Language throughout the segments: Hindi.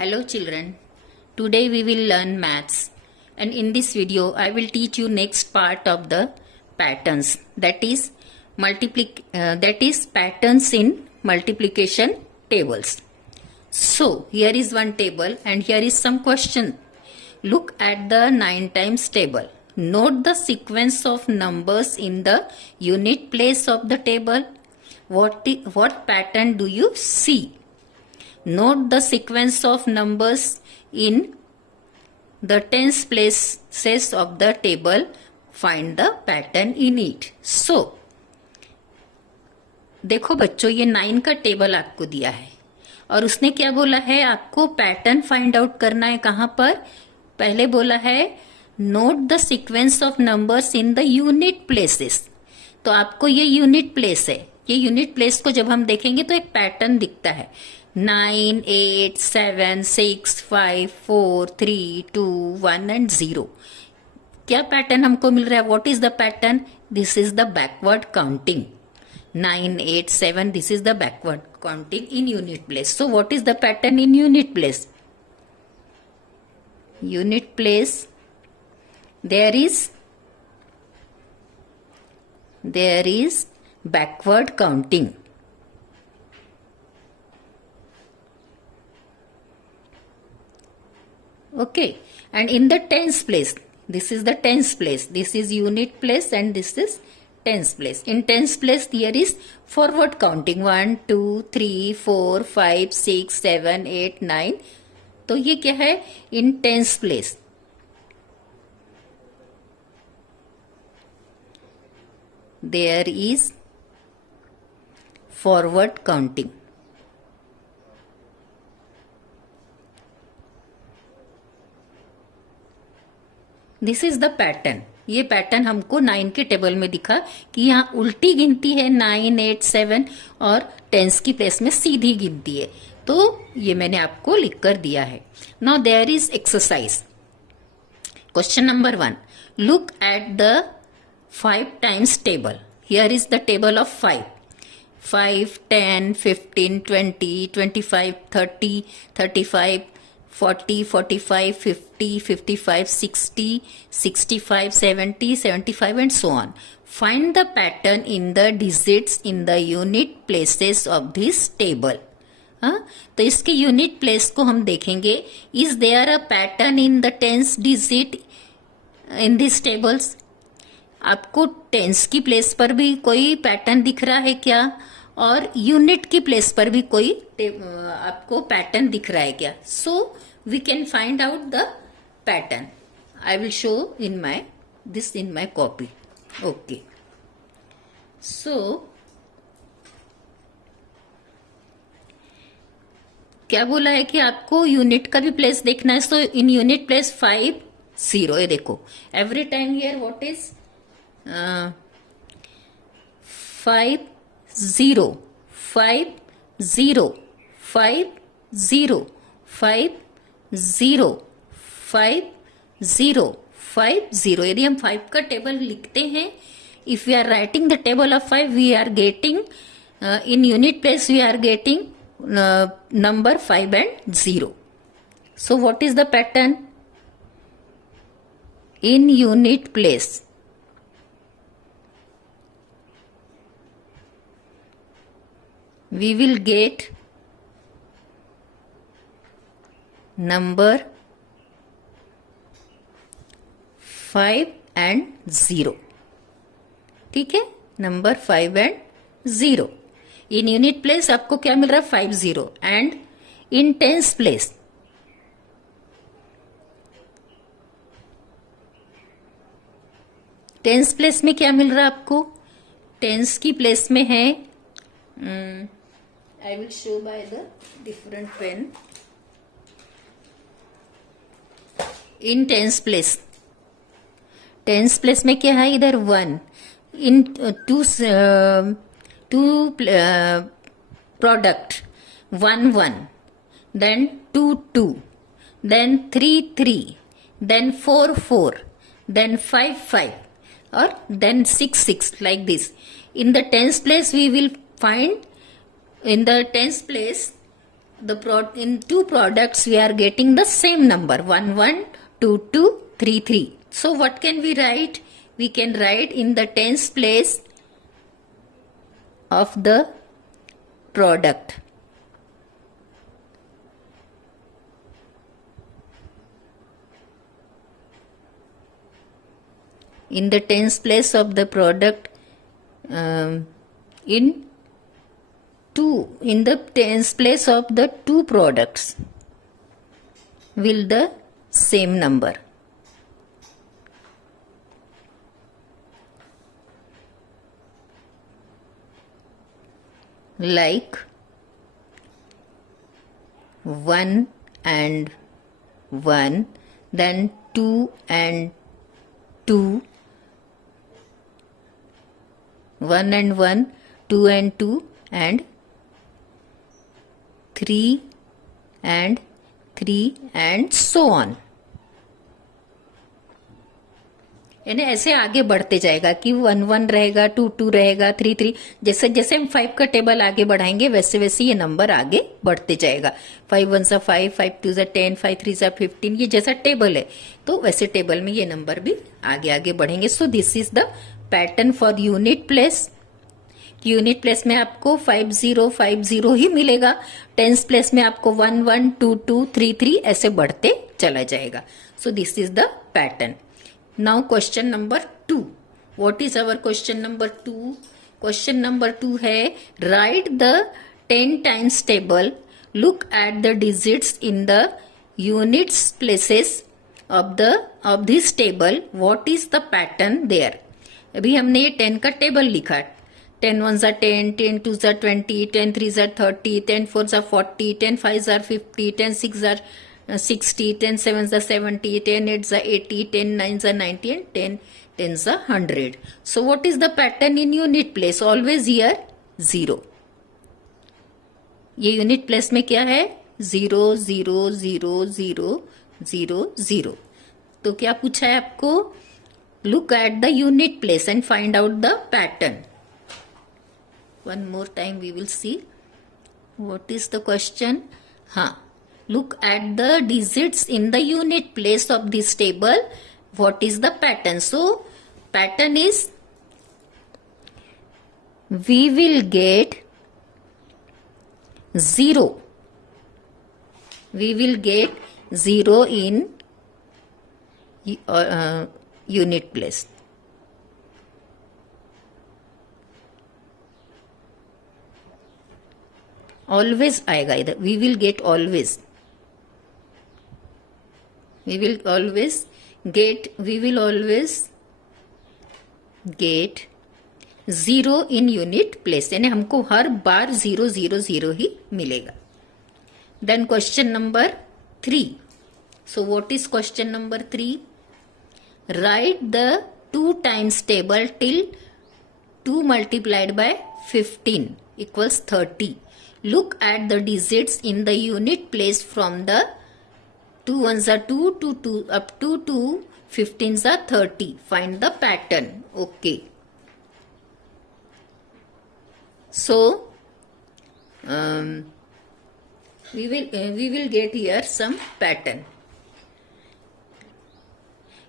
Hello children, today we will learn maths and in this video I will teach you next part of the patterns that is patterns in multiplication tables. So here is one table and here is some question. Look at the 9 times table. Note the sequence of numbers in the unit place of the table. What pattern do you see? Note the sequence of numbers in the tens places of the table. Find the pattern in it. So, देखो बच्चों ये 9 का टेबल आपको दिया है और उसने क्या बोला है आपको पैटर्न फाइंड आउट करना है कहाँ पर पहले बोला है note the sequence of numbers in the unit places तो आपको ये यूनिट प्लेस है ये यूनिट प्लेस को जब हम देखेंगे तो एक पैटर्न दिखता है 9, 8, 7, 6, 5, 4, 3, 2, 1 एंड 0 क्या पैटर्न हमको मिल रहा है what is the pattern this is the backward counting 9, 8, 7 this is the backward counting in unit place. So what is the pattern in unit place? Unit place there is backward counting. Okay, and in the tens place this is the tens place, this is unit place and this is tens place. In tens place there is forward counting 1, 2, 3, 4, 5, 6, 7, 8, 9 तो ये क्या है in tens place. There is forward counting. This is the pattern. ये पैटर्न हमको 9 के टेबल में दिखा कि यहाँ उल्टी गिनती है 9, 8, 7 और टेंस की प्लेस में सीधी गिनती है तो ये मैंने आपको लिख कर दिया है. Now there is exercise question number 1 look at the 5 times table. Here is the table of 5 5, 10, 15, 20, 25, 30, 35, 40, 45, 50, 55, 60, 65, 70, 75 and so on. Find the pattern in the digits in the unit places of this table. तो इसके यूनिट प्लेस को हम देखेंगे. Is there a pattern in the tens digit in this tables. आपको टेंस की प्लेस पर भी कोई पैटर्न दिख रहा है क्या और यूनिट की प्लेस पर भी कोई आपको पैटर्न दिख रहा है क्या. सो we can find out the pattern. I will show in my copy. Okay. So क्या बोला है कि आपको यूनिट का भी प्लेस देखना है. सो इन यूनिट प्लेस 5, 0 ये देखो every time here what is 5, 0, 5, 0, 5, 0, 5, 0, 5, 0, 5, 0. यदि हम 5 का टेबल लिखते हैं if we are writing the table of 5 we are getting in unit place we are getting number 5 and 0. So what is the pattern in unit place? We will get number 5 and 0. ठीक है number 5 and 0. In unit place आपको क्या मिल रहा है 5, 0 and in tens place tense place में क्या मिल रहा है आपको टेंस की प्लेस में है I will show by the different pen. In tens place में क्या है इधर 1 इन two product 1, 1 then 2, 2 then 3, 3 then 4, 4 then 5, 5 or then 6, 6 like this. In the tens place we will find in the tens place in two products we are getting the same number 1 1 2 2 3 3. So what can we write? We can write in the tens place of the product. In the tens place of the product, in the tens place of the two products will the same number. Like 1 and 1, then 2 and 2, 1 and 1, 2 and 2, and 3 and 3 and so on. यानी ऐसे आगे बढ़ते जाएगा कि 1 1 रहेगा, 2 2 रहेगा, 3 3. जैसे जैसे हम 5 का टेबल आगे बढ़ाएंगे वैसे वैसे ये नंबर आगे बढ़ते जाएगा. 5 1 सा 5, 5 2 सा 10, 5 3 सा 15. ये जैसा टेबल है तो वैसे टेबल में ये नंबर भी आगे आगे बढ़ेंगे. So this is the pattern for unit place. Unit place में आपको 5 0 5 0 ही मिलेगा. टेंस प्लेस में आपको 1 1 2 2 3 3 ऐसे बढ़ते चला जाएगा. So this is the pattern. Now question number 2. What is our question number 2? Question number 2 है write the 10 times table. Look at the digits in the units places of this table. What is the pattern there? अभी हमने ये 10 का टेबल लिखा. 10 1 ज़ा 10, 10 2 ज़ा 20, 10 3 ज़ा 30, 10 4 ज़ा 40, 10 5 ज़ा 50, 10 6 ज़ा 60, 10 7 ज़ा 70, 10 8 ज़ा 80, 10 9 ज़ा 90 and 10 10 ज़ा 100. So what is the pattern in unit place? Always here 0. ये unit place में क्या है? 0 0 0 0 0 0. तो क्या पूछा है आपको? Look at the unit place and find out the pattern. One more time we will see. What is the question? हाँ. Look at the digits in the unit place of this table. What is the pattern? So, pattern is we will get 0. We will get 0 in unit place. Always आएगा इधर. We will get always. We will always get 0 in unit place. यानी हमको हर बार 0 0 0 ही मिलेगा. Then question number 3. So what is question number 3? Write the 2 times table till 2 multiplied by 15 equals 30. Look at the digits in the unit place from the 2 1s are 2, 2 2 up to 2, 15s are 30. Find the pattern. Okay. So we will get here some pattern.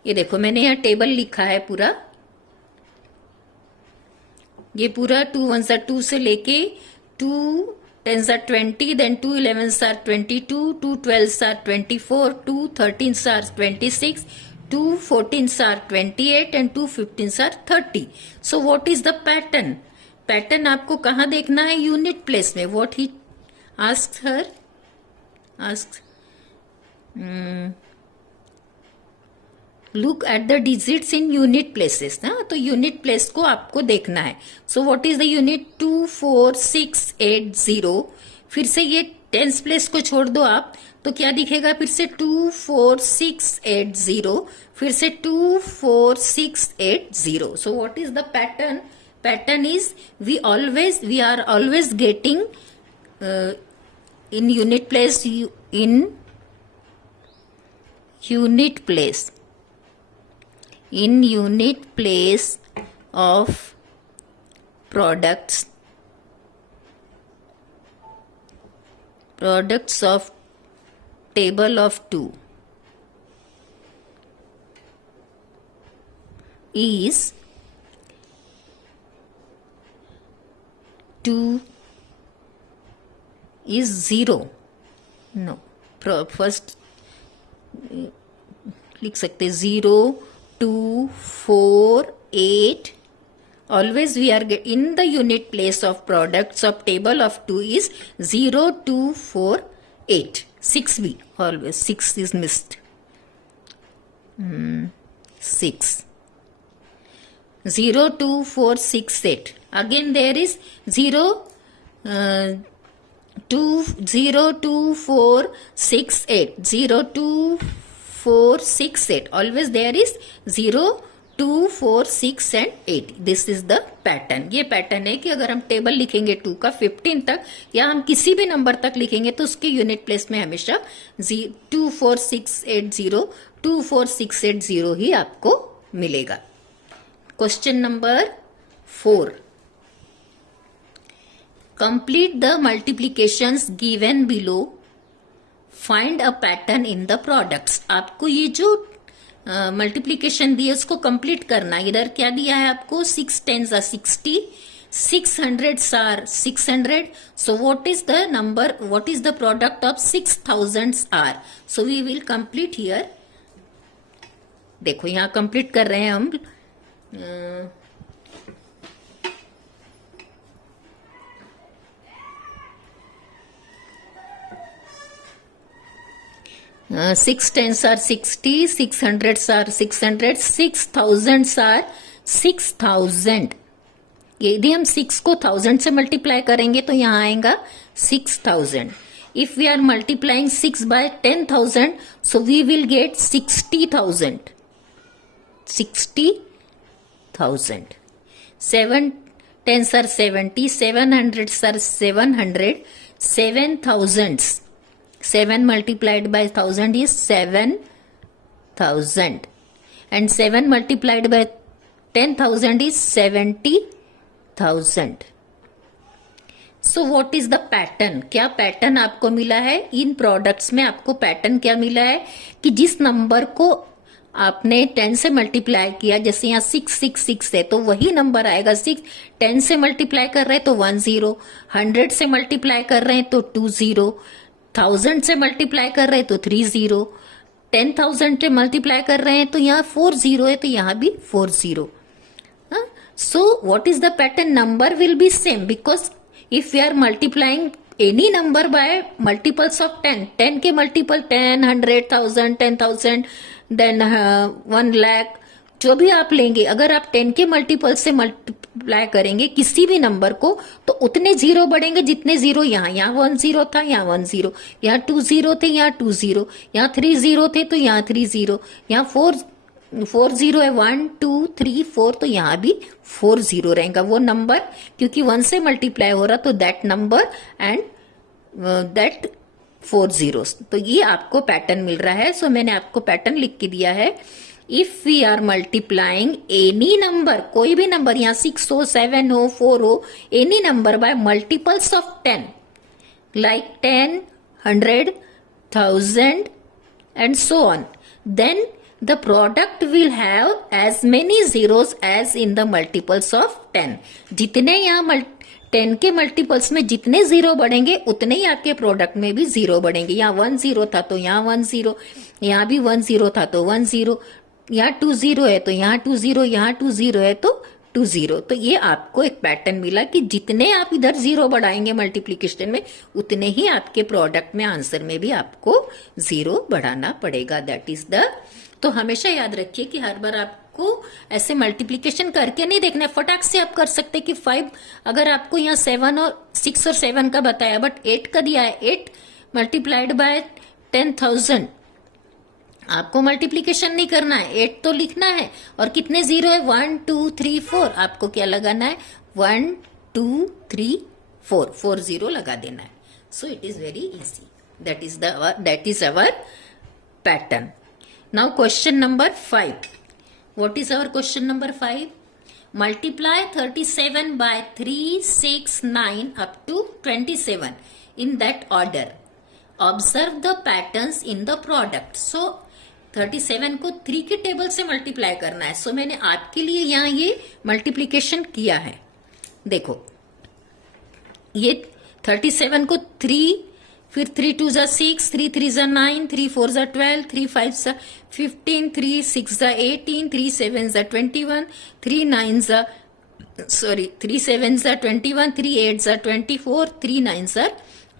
ये देखो मैंने यहाँ टेबल लिखा है पूरा. ये पूरा 2 1s are 2 से लेके 2 10s are 20, then 2 11s are 22, 2 12s are 24, 2 13s are 26, 2 14s are 28 and 2 15s are 30. So what is the pattern? Pattern आपको कहाँ देखना है? Unit place में. What he asked her? Asked look at the digits in unit places. ना तो unit place को आपको देखना है. So what is the unit? 2 4 6 8 0. फिर से ये टेंस प्लेस को छोड़ दो आप तो क्या दिखेगा? फिर से 2 4 6 8 0. फिर से 2 4 6 8 0. So what is the pattern? Pattern is we are always getting in unit place in unit place of products products of table of 2 is 2 is 0. No, first लिख सकते 0 2 4 8. Always we are in the unit place of products of table of 2 is 0 2 4 8. 6b, always 6 is missed. 6 0 2 4 6 8. Again there is 0 2 0 2 4 6 8. 0 2 4 6 8. Always there is 0 2 4 6 and 8. This is the pattern. ये पैटर्न है कि अगर हम टेबल लिखेंगे 2 का 15 तक या हम किसी भी नंबर तक लिखेंगे तो उसके यूनिट प्लेस में हमेशा 2 4 6 8 0 2 4 6 8 0 ही आपको मिलेगा. Question number 4. Complete the multiplications given below. Find a pattern in the products. आपको ये जो मल्टीप्लीकेशन दी है उसको कंप्लीट करना. इधर क्या दिया है आपको 6 10s are 60, 600s are 600. So what is the number, what is the product of 6000s are? So we will complete here. देखो यहां कंप्लीट कर रहे हैं हम. 6 10s are 60, 600s are 600, 6000s are 6000. यदि हम 6 को 1000 से मल्टीप्लाई करेंगे तो यहाँ आएगा 6000. If we are multiplying 6 by 10,000, so we will get 60,000. 60,000. 7 10s are 70, 700s are 700, 7,000s. 7 multiplied by 1000 is 7,000 and 7 multiplied by 10,000 is 70,000. So what is the pattern? क्या पैटर्न आपको मिला है इन प्रोडक्ट्स में? आपको पैटर्न क्या मिला है कि जिस नंबर को आपने 10 से मल्टीप्लाई किया, जैसे यहाँ 666 है तो वही नंबर आएगा 6. 10 से मल्टीप्लाई कर रहे हैं तो 10, 100 से मल्टीप्लाई कर रहे हैं तो 20, 1000 से मल्टीप्लाई कर रहे हैं तो 30, 10,000 से मल्टीप्लाई कर रहे हैं तो यहाँ 40 है तो यहाँ भी 40. So what is the pattern? Number will be same because if we are multiplying any number by multiples of 10, 10 के multiple 10, 100,000, 10,000, then 1 lakh, जो भी आप लेंगे, अगर आप 10 के मल्टीपल से मल्टीप्लाई करेंगे किसी भी नंबर को तो उतने जीरो बढ़ेंगे जितने जीरो यहाँ 10 था, यहाँ 10, यहाँ 20 थे, यहाँ 20, यहाँ 30 थे तो यहाँ 30, यहाँ 40 है, 1 2 3 4 तो यहाँ भी 40 रहेगा वो नंबर, क्योंकि 1 से मल्टीप्लाई हो रहा तो दैट नंबर एंड दैट 40. तो ये आपको पैटर्न मिल रहा है. सो मैंने आपको पैटर्न लिख के दिया है. If we are multiplying any number, कोई भी नंबर, यहाँ 6 हो, 7 हो, 4 हो, any number by multiples of 10 like 10, 100, 1000 and so on, then the product will have as many zeros as in the multiples of 10. जितने यहाँ 10 के मल्टीपल्स में जितने जीरो बढ़ेंगे उतने ही आपके प्रोडक्ट में भी जीरो बढ़ेंगे. यहाँ 10 था तो यहाँ 10, यहाँ भी 10 था तो 10, यहाँ 20 है तो यहाँ 20, यहाँ 20 है तो 20. तो ये आपको एक पैटर्न मिला कि जितने आप इधर जीरो बढ़ाएंगे मल्टीप्लीकेशन में उतने ही आपके प्रोडक्ट में, आंसर में भी आपको जीरो बढ़ाना पड़ेगा. That is the. तो हमेशा याद रखिए कि हर बार आपको ऐसे मल्टीप्लीकेशन करके नहीं देखना है. फटाक से आप कर सकते कि 5, अगर आपको यहाँ 7 और 6 और 7 का बताया बट 8 का दिया है, 8 मल्टीप्लाइड बाय 10,000, आपको मल्टीप्लीकेशन नहीं करना है, 8 तो लिखना है. और कितने जीरो है? 1 2 3 4. आपको क्या लगाना है? 1 2 3 4, 4 0 लगा देना है. So it is very easy. That is our pattern. Now question number 5. What is our question number 5? Multiply 37 by 3, 6, 9 up to 27 in that order. Observe the patterns in the product. So 37 को 3 के टेबल से मल्टीप्लाई करना है। सो मैंने आपके लिए यहाँ ये मल्टीप्लीकेशन किया है। देखो ये 37 को 3, फिर 3 2 जा 6, 3 3 जा 9, 3 4 जा 12, 3 5 जा 15, 3 6 जा 18, 3 7 जा 21, 3 9 जा 3 7 जा 21, 3 8 जा 24, 3 9 जा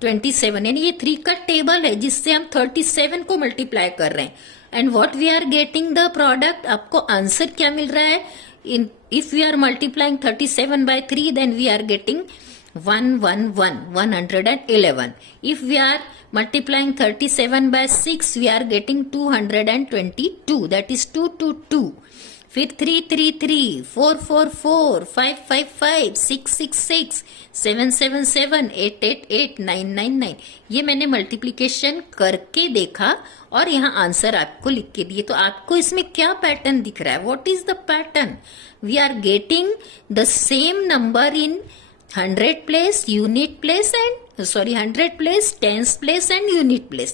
27। यानी ये 3 का टेबल है जिससे हम 37 को मल्टीप्लाई कर रहे हैं। And what we are getting the product, आपको आंसर क्या मिल रहा है? If we are multiplying 37 by 3 then we are getting 111। if we are multiplying 37 by 6 we are getting 222, that is 222। फिर 333, 444, 555, 666, 777, 888, 999। ये मैंने मल्टीप्लिकेशन करके देखा और यहाँ आंसर आपको लिख के दिए। तो आपको इसमें क्या पैटर्न दिख रहा है? What is the pattern? We are getting the same number in 100 place, unit place and 100 place, tens place and unit place.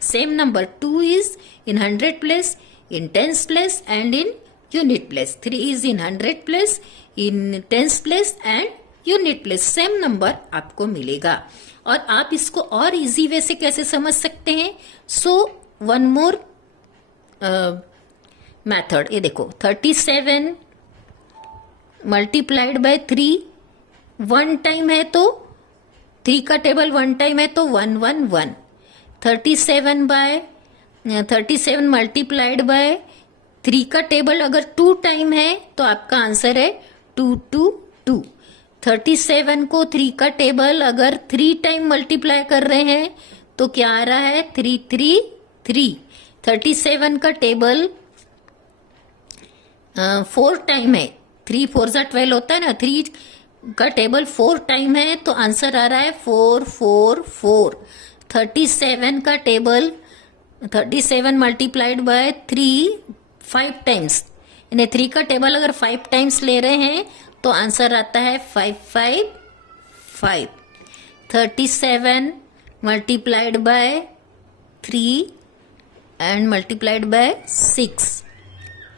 Same number 2 is in 100 place, in tens place and in unit place. 3 is in 100 place, in tens place and unit place. Same number आपको मिलेगा। और आप इसको और इजी वे से कैसे समझ सकते हैं? So one more method। ये देखो 37 multiplied by 3 1 टाइम है तो 3 का टेबल 1 टाइम है तो 111। 37 मल्टीप्लाइड बाय 3 का टेबल अगर 2 टाइम है तो आपका आंसर है 222। 37 को 3 का टेबल अगर 3 टाइम मल्टीप्लाई कर रहे हैं तो क्या आ रहा है? 333। 37 का टेबल 4 टाइम है, 3 4 जा 12 होता है ना, 3 का टेबल 4 टाइम है तो आंसर आ रहा है 444। 37 का टेबल 37 मल्टीप्लाइड बाय 3 5 टाइम्स, यानी 3 का टेबल अगर 5 टाइम्स ले रहे हैं तो आंसर आता है 555। 37 multiplied by 3 and multiplied by 6।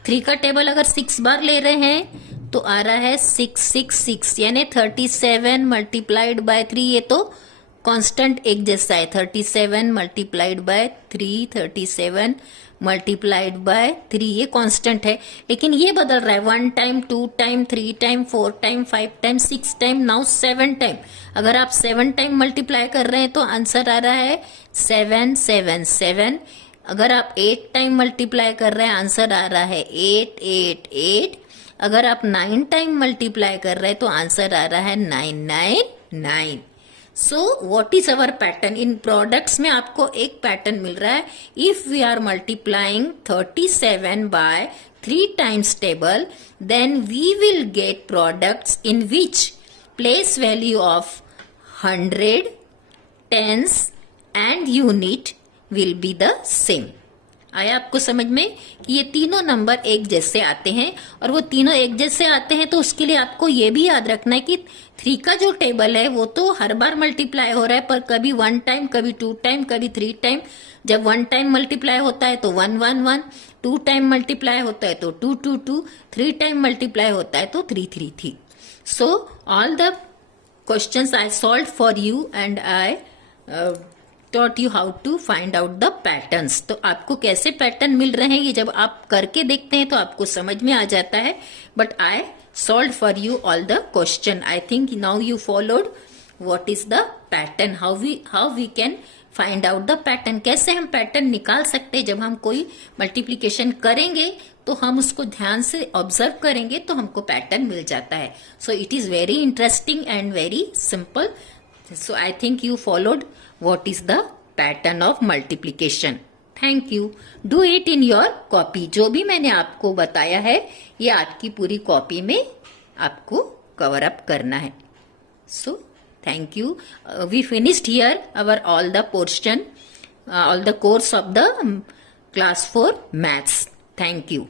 3 का टेबल अगर 6 बार ले रहे हैं तो आ रहा है 666, यानी 37 मल्टीप्लाइड बाय 3। ये तो कांस्टेंट एक जैसा है। 37 मल्टीप्लाइड बाय 3, 37 मल्टीप्लाइड बाय 3 ये कांस्टेंट है, लेकिन ये बदल रहा है 1 time, 2 time, 3 time, 4 time, 5 time, 6 time, now 7 time. अगर आप 7 टाइम मल्टीप्लाई कर रहे हैं तो आंसर आ रहा है 777। अगर आप 8 टाइम मल्टीप्लाई कर रहे हैं आंसर आ रहा है 888। अगर आप 9 टाइम मल्टीप्लाई कर रहे हैं तो आंसर आ रहा है 999। So what is our pattern? In products में आपको एक पैटर्न मिल रहा है। If we are multiplying 37 by 3 times table then we will get products in which place value of 100, tens and unit will be the same. आया आपको समझ में कि ये तीनों नंबर एक जैसे आते हैं, और वो तीनों एक जैसे आते हैं तो उसके लिए आपको ये भी याद रखना है कि 3 का जो टेबल है वो तो हर बार मल्टीप्लाई हो रहा है, पर कभी 1 टाइम, कभी 2 टाइम, कभी 3 टाइम। जब 1 टाइम मल्टीप्लाई होता है तो 111, 2 टाइम मल्टीप्लाई होता है तो 222, 3 टाइम मल्टीप्लाई होता है तो 333। So all the questions I solve for you and I taught you how to find out the patterns। तो आपको कैसे पैटर्न मिल रहे हैं ये जब आप करके देखते हैं तो आपको समझ में आ जाता है। But I solved for you all the question। I think now you followed what is the pattern, how we can find out the pattern। कैसे हम पैटर्न निकाल सकते हैं? जब हम कोई मल्टीप्लिकेशन करेंगे तो हम उसको ध्यान से ऑब्जर्व करेंगे तो हमको पैटर्न मिल जाता है। So it is very interesting and very simple. So I think you followed what is the pattern of multiplication। Thank you। Do it in your copy। जो भी मैंने आपको बताया है ये आपकी पूरी कॉपी में आपको कवर अप करना है। So thank you। We finished here our all the portion, all the course of the class 4 maths। Thank you।